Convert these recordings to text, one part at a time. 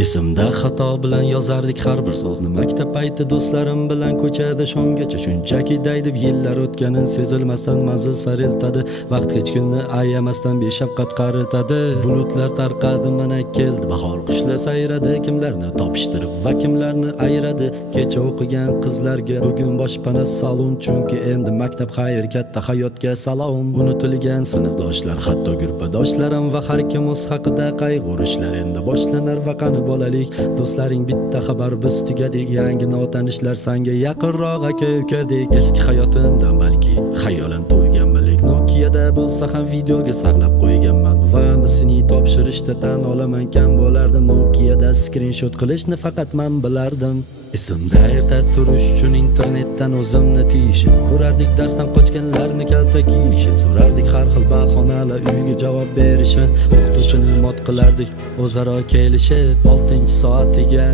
Esimda xato bilan yozardik har bir so'zni. Maktab payti do'stlarim bilan ko'chada shomgacha shunchaki daydib yillar o'tganin sezilmasdan manzil sari eltadi. Vaqt hech kimni ayamasdan beshafqat qaritadi. Bulutlar tarqadi, mana keldi bahor, qushlar sayradi, kimlarni topishtirib va kimlarni ayradi. Kecha o'qigan qizlarga bugun boshpana salon, chunki endi maktab xayr, katta hayotga salom. Unutilgan sinfdoshlar, hatto guruhdoshlarim va har kim o'z haqida qayg'urishlar endi boshlanar va qani bolalik. Do'stlaring bitta xabar, biz tugadik. Yangi notanishlar sanga yaqinroq aka-ukadek. Eski hayotimdan balki xayolan to'yganmalik. Nokia'da bo'lsa ham videoga saqlab qo'yganman va misini topshirishda tan olaman kam bo'lardim. Nokia'da screenshot qilishni faqat men bilardim. Esimda erta turish uchun internetdan o'zimni tiyishim, ko'rardik darsdan qochganlarni kalta kiyishim, so'rardik har xil bahonalar uyga javob berishim, o'qituvchini mot qilardik o'zaro kelishib. 6-soatiga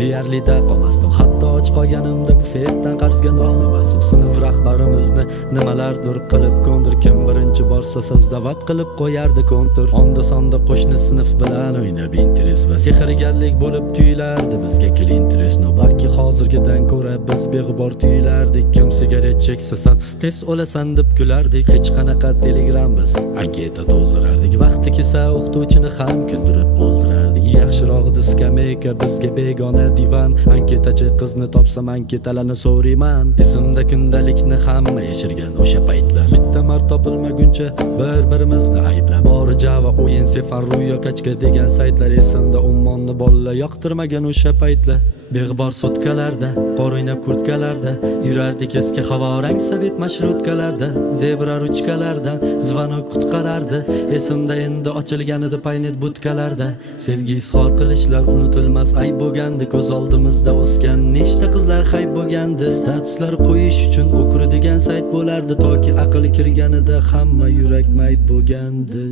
deyarli da qolmasdim, hatto och qolganimda bufetdan qarzga non olmasdim. Sinf rahbarimizni nimalardir qilib ko'ndir, kim birinchi borsa da'vat qilib qo'yardi kontur. Onda sonda qo'shni sinf bilan o'ynab interes va sehrgarlik bo'lib tuyulardi bizga interes. Balki hozirgidan ko'ra biz beg'ubor tuyulardik. Kim sigaret cheksa san tez o'lasan deb kulardik. Hech qanaqa telegram biz anketa to'ldirardik. Vaqti kelsa o'qituvchini ham kuldirib o'ldirardik. Yaxshirog'i skameyka bizga begona divan. Anketachi qizni topsam anketalarni so'rayman. Esimda kundalikni hamma yashirgan o'sha paytlar. Bitta marta topilmaguncha bir-birimizni ayblab, bori Java, o'yin, Sefar, Ruyo, Kachka degan saytlar. Esimda Ummonni bolalar yoqtirmagan o'sha paytlar. Beg'bor sutkalarda, qor o'ynab kurtkalarda yurardik, eski havorang sovet mashrutkalarda. Zebra ruchkalardan zvanok qutqarardi. Esimda endi ochilgan edi paynet butkalarda. Sevgi izhor qilishlar unutilmas ayb bo'lgandi. Ko'z oldimizda o'sgan nechta qizlar hayb bo'lgandi. Statuslar qo'yish uchun o'kir degan sayt bo'lardi, toki aql kirganida hamma yurak mayb bo'lgandi.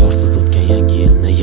Qorsiz o'tgan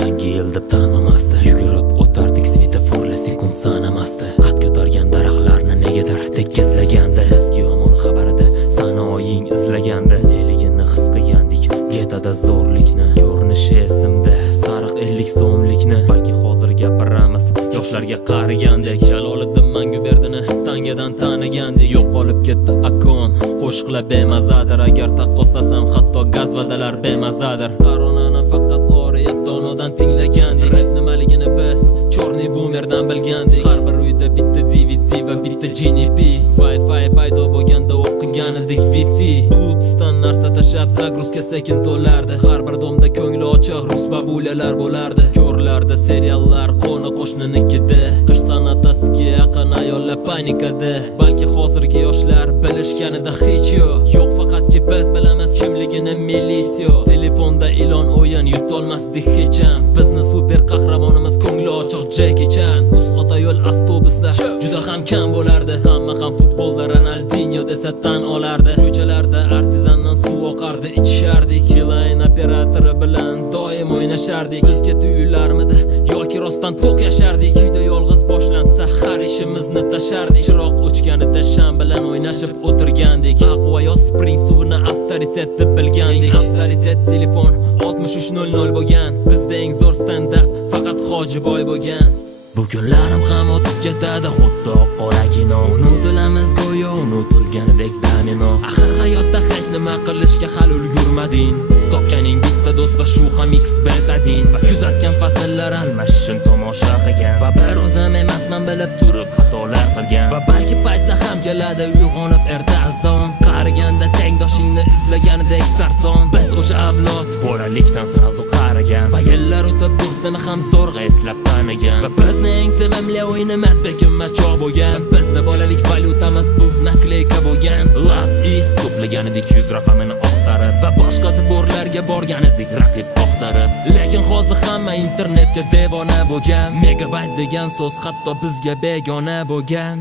yangi yil deb tanlamasdi. Yugurib o'tardik svetoforlar sekund sanamasdi. Qad ko'targan daraxtlarni negadir tekizlagandi. Eski yomon xabarida sanoying izlagandi. Neligini his qilgandik getada zo'rlikni. Ko'rinishi esimda sariq 50 so'mlikni. Balki hozir gapiramiz yoshlarga qaragandek. Jaloliddin Manguberdini tangadan tanigandek. Yo'qolib ketdi akon, qo'shiqlar bemazadir. Agar taqqoslasam hatto gazvadalar bemazadir. Koronani faqat oriyatonodan tinglagandik. Rap nimaligini biz chorniy boomerdan bilgandik. Har bir uyda bitta DVD va bitta GNP. Wi-Fi paydo bo'lganda o'qigan edik Wi-Fi. Bluetoothdan narsa tashab zagruzka sekin to'lardi. Har bir domda ko'ngli ochiq rus babulalar bo'lardi. Ko'rlarda seriallar qo'ni qo'shninikida. Qish san'atasiga yaqin ayollar panikada. Balki hozirgi yoshlar bilishganida hech yo'q, faqatki biz bilamiz kimligini milisiya. Telefonda ilon o'yin yutolmasdik hech ham. Bizni super qahramonimiz ko'ngli ochiq Jackie Chan. Uz ota yo'l avtobuslar juda ham kam bo'lardi. Hamma ham futbolda Ronaldinho desa tan olardi. Ko'chalarda artizandan suv oqardi, ichishardik. Line operatori bilan doim o'ynashardik. Bizga tuyularmidi yoki rostdan to'q yashardik. Uyda yolg'iz boshlansa har ishimizni tashardik. Chiroq o'chganida sham bilan o'ynashib o'tirgandik. Aqua yo Spring suvini avtoritet deb bilgandik. Avtoritet telefon 6300 bo'lgan. Bizda eng zo'r stand up faqat Hojiboy bo'lgan. Bu kunlarim ham o'tib ketadi xuddi qoragino. Unutilamiz go'yo unutilganidek domino. Axir hayotda hech nima qilishga hali ulgurmading. Topganing bitta do'st va shu ham X betadin. Va kuzatgan fasllar almashishini tomosha qilgan. Va bir o'zim emasman bilib turib xatolar qilgan. Va balki paytlar ham keladi uyg'onib erta azon. Qariganda tengdoshingni izlaganidek sarson. Biz o'sha avlod bolalikdan sirazu qarigan. Va yillar o'tib do'stini ham zo'rg'a eslab tanigan. Va bizni eng sevimli o'yinimiz bekinma choq bo'lgan. Bizni bolalik valyutamiz bu nakleyka bo'lgan. Love is to'plagan edik 100 raqamini oqtarib. Va boshqa dvorlarga borgan edik raqib oqtarib. Lekin hozir hamma internetga devona bo'lgan. Megabayt degan so'z hatto bizga begona bo'lgan.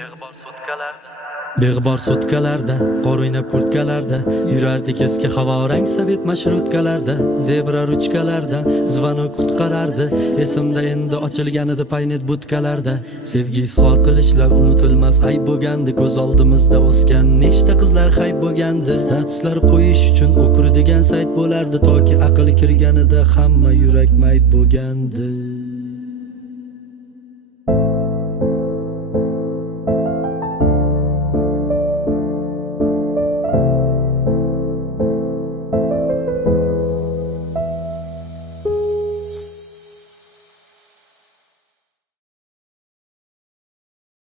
Beg'bor sutkalarda, Beg'bor sutkalarda, qor o'ynab kurtkalarda yurardik eski havorang sovet mashrutkalarda, zebra ruchkalarda zvonok qutqarardi. Esimda endi ochilganida paynet butkalarda sevgi izhor qilishlar unutilmas ayb bo'lgandi. Ko'z oldimizda o'sgan nechta qizlar hayb bo'lgandi. Statuslar qo'yish uchun o'kur degan sayt bo'lardi, toki aql kirganida hamma yurak mayt bo'lgandi.